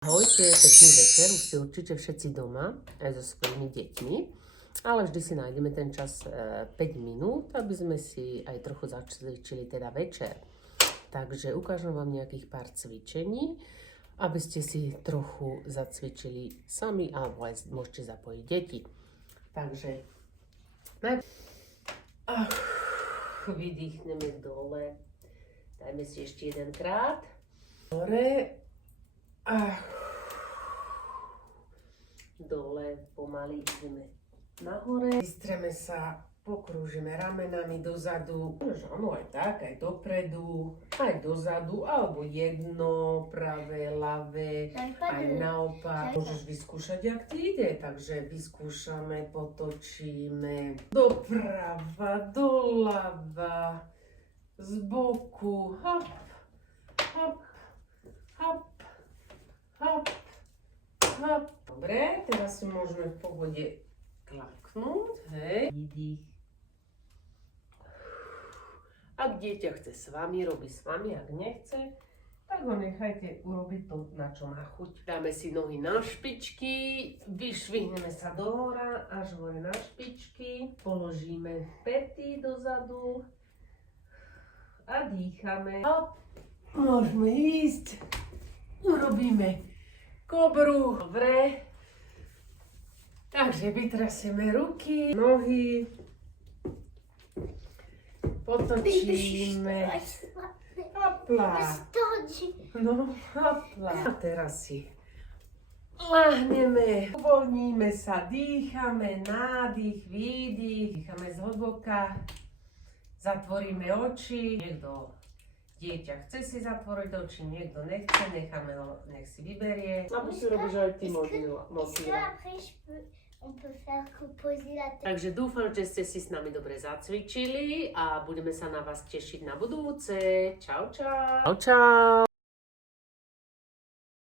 Ahojte, pekný večer, už ste určite všetci doma, aj so svojimi deťmi, ale vždy si nájdeme ten čas 5 minút, aby sme si aj trochu zacvičili teda večer. Takže ukážem vám nejakých pár cvičení, aby ste si trochu zacvičili sami, alebo aj môžete zapojiť deti. Takže vydýchneme dole, dajme si ešte jedenkrát, hore, dole, pomaly ideme nahore. Vystreme sa, pokrúžime ramenami dozadu. Áno, aj tak, aj dopredu, aj dozadu, alebo jedno, pravé, ľavé, aj naopak. Môžeš vyskúšať, jak ti ide, takže vyskúšame, potočíme doprava, doľava, z boku, hop, hop, hop, hop, hop. Dobre, teraz si môžeme v pohode klaknúť, hej. Výdych. Ak dieťa chce s vami, robí s vami, ak nechce, tak ho nechajte urobiť to, na čo má chuť. Dáme si nohy na špičky, vyšvihneme sa dohora, až hore na špičky, položíme pety dozadu a dýchame. Hop, môžeme ísť, urobíme kobru. Dobre. Takže vytrasieme ruky, nohy, potočíme. Hopla. No, hopla. A teraz si láhneme, uvoľníme sa, dýchame, nádych, výdych, dýchame zhlboka, zatvoríme oči. Dieťa chce si zatvoriť oči, niekto nechce, necháme ho, nech si vyberie. Alebo si robíš aj ty motýla. Takže dúfam, že ste si s nami dobre zacvičili a budeme sa na vás tešiť na budúce. Čau, čau. Čau, čau.